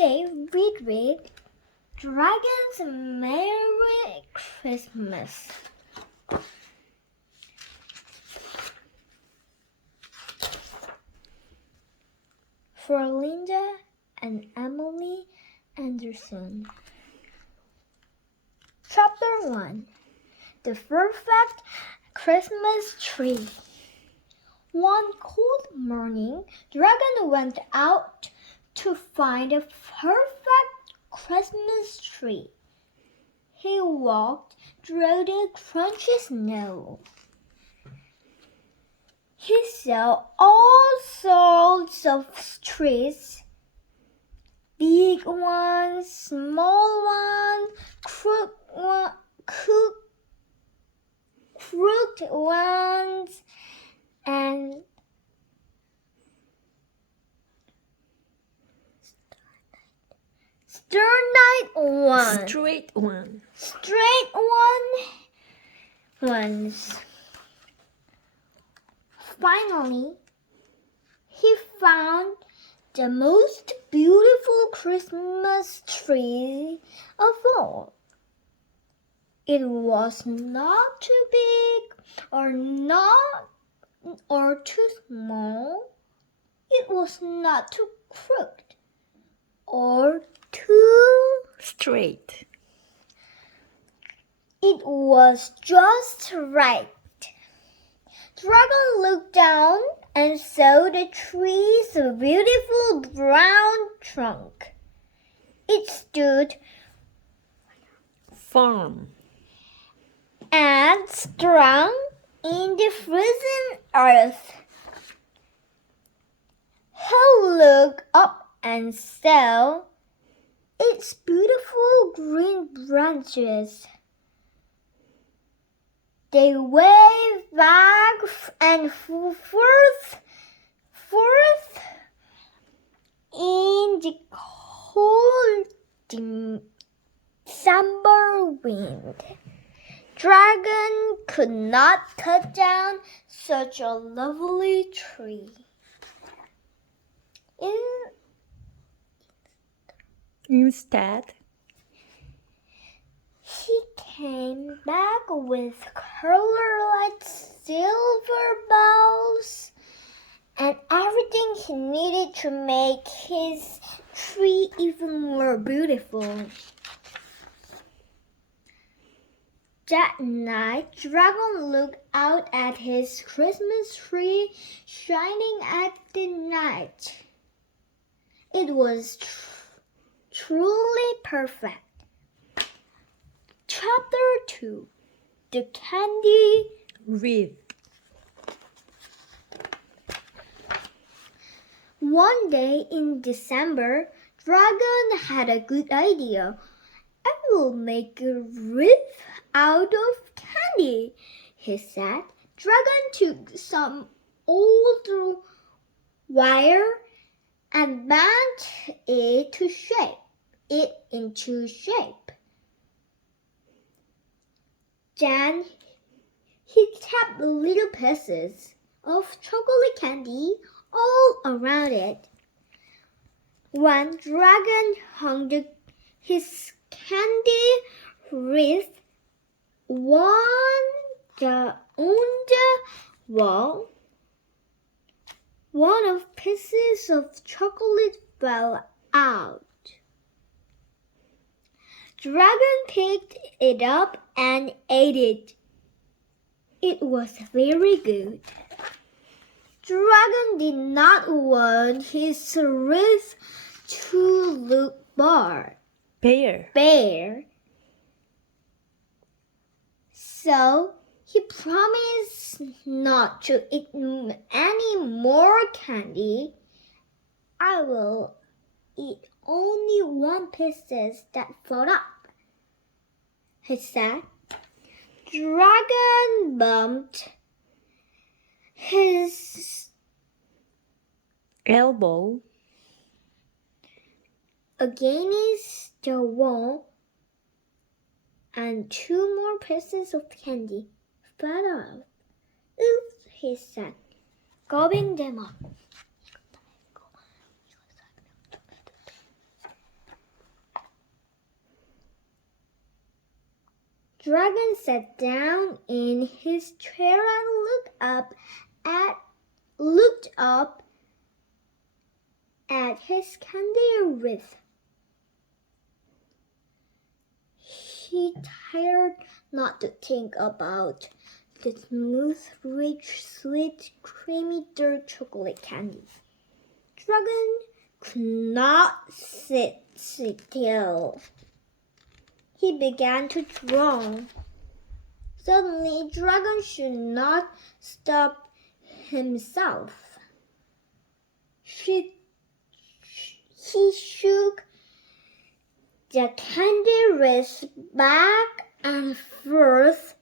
Today we read Dragon's Merry Christmas. For Linda and Emily Anderson. Chapter 1. The Perfect Christmas Tree. One cold morning, Dragon went out to find a perfect Christmas tree. He walked through the crunchy snow. He saw all sorts of trees, big ones, small ones, crooked ones, and Straight one. Ones. Finally, he found the most beautiful Christmas tree of all. It was not too big or too small. It was not too crooked or too straight. It was just right. Dragon looked down and saw the tree's beautiful brown trunk. It stood firm and strong in the frozen earth. He looked up and saw its beautiful green branches. They waved back and forth in the cold December wind. Dragon could not cut down such a lovely tree. Instead, he came back with colorlike silver balls and everything he needed to make his tree even more beautiful. That night, Dragon looked out at his Christmas tree shining at the night. It was truly perfect. Chapter 2. The Candy Wreath. One day in December, Dragon had a good idea. I will make a wreath out of candy, he said. Dragon took some old wire and bent it into shape. Then he kept little pieces of chocolate candy all around it. When Dragon hung his candy wreath on the wall, one of pieces of chocolate fell out. Dragon picked it up and ate it. It was very good. Dragon did not want his wreath to look bare. So he promised not to eat any more candy. I will eat only one pieces that fall up, he said. Dragon bumped his elbow against the wall, and 2 more pieces of candy fell out. Oops, he said, gobbling them up. Dragon sat down in his chair and looked up at his candy wreath. He tried not to think about the smooth, rich, sweet, creamy dark chocolate candy. Dragon could not sit still. He began to draw. Suddenly, Dragon should not stop himself. He shook the candy wreath back and forth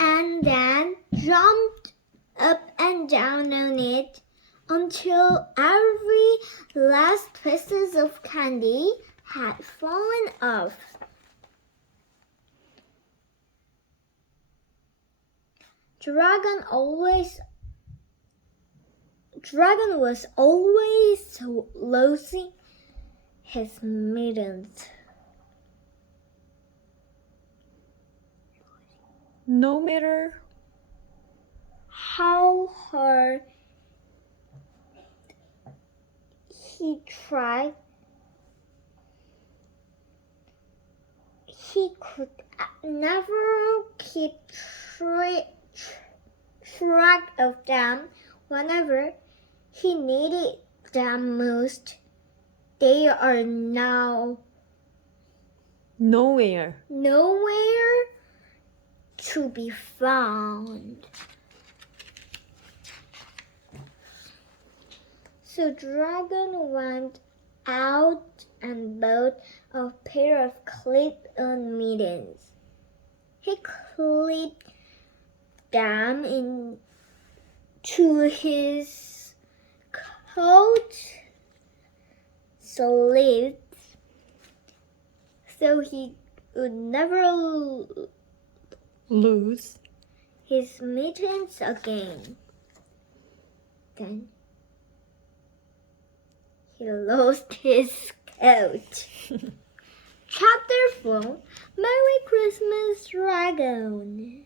and then jumped up and down on it until every last pieces of candy had fallen off. Dragon was always losing his mittens. No matter How hard he tried, he could never keep track of them. Whenever he needed them most, they are now nowhere. to be found. So Dragon went out and bought a pair of clip-on mittens. He clipped them into his coat sleeves so he would never Lose. his mittens again. Then he lost his coat. Chapter 4. Merry Christmas, Dragon.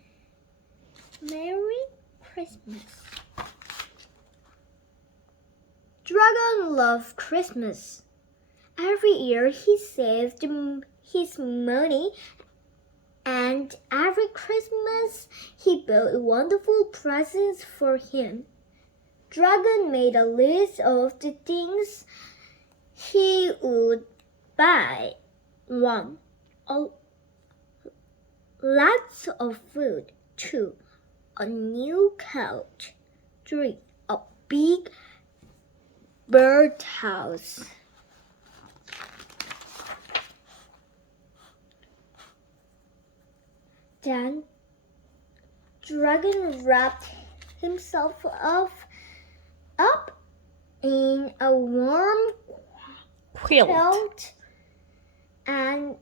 Merry Christmas. Dragon loved Christmas. Every year he saved his money, and every Christmas he built wonderful presents for him. Dragon made a list of the things he would buy. 1. Lots of food. 2. A new couch. 3. A big birdhouse. Then Dragon wrapped himself up in a warm quilt and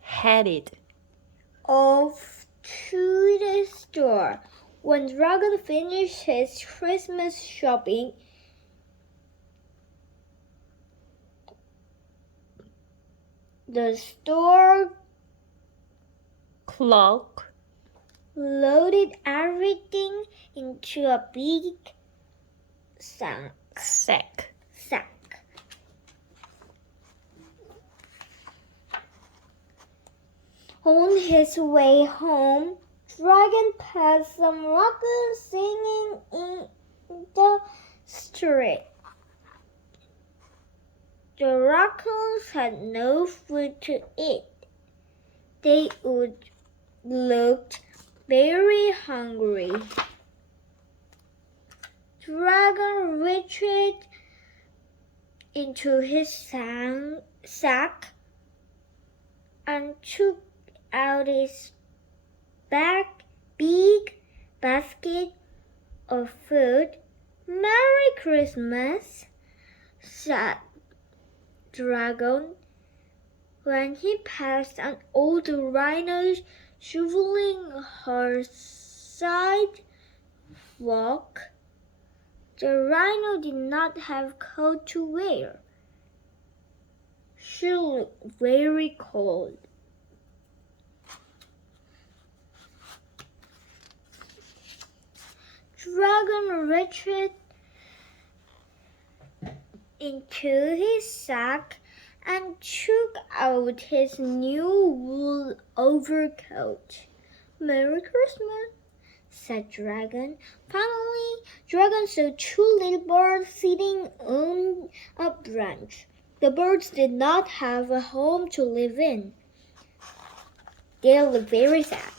Headed off to the store. When Dragon finished his Christmas shopping, the store clock loaded everything into a big sack. On his way home, Dragon passed some raccoons singing in the street. The raccoons had no food to eat. They would looked very hungry. Dragon reached into his sack and took out his big basket of food. Merry Christmas, said Dragon when he passed an old rhino shoveling her sidewalk. The rhino did not have coat to wear. She looked very cold. Dragon reached into his sack and took out his new wool overcoat. "Merry Christmas," said Dragon. Finally, Dragon saw two little birds sitting on a branch. The birds did not have a home to live in. They looked very sad.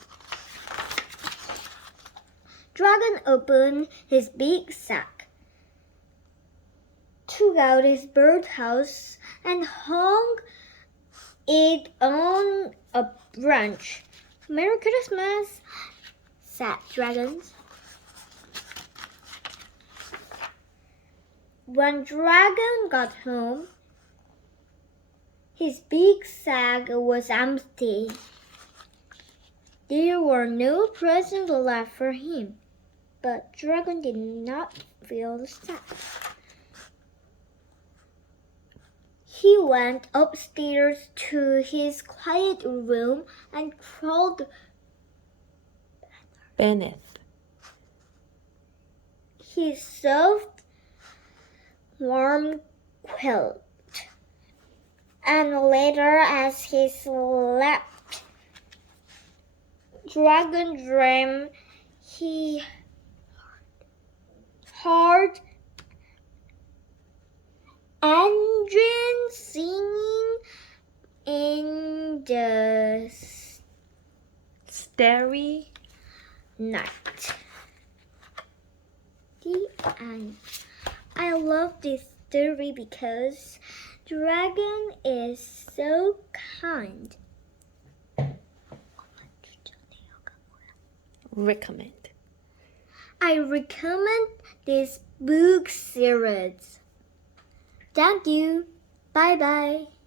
Dragon opened his big sack, took out his birdhouse, and hung it on a branch. "Merry Christmas," said Dragon. When Dragon got home, his big sack was empty. There were no presents left for him, but Dragon did not feel sad. He went upstairs to his quiet room and crawled beneath his soft, warm quilt. And later, as he slept, Dragon dreamed he heard engines singing in the starry night. The end. I love this story because Dragon is so kind. recommend. I recommend this book series. Thank you. Bye bye.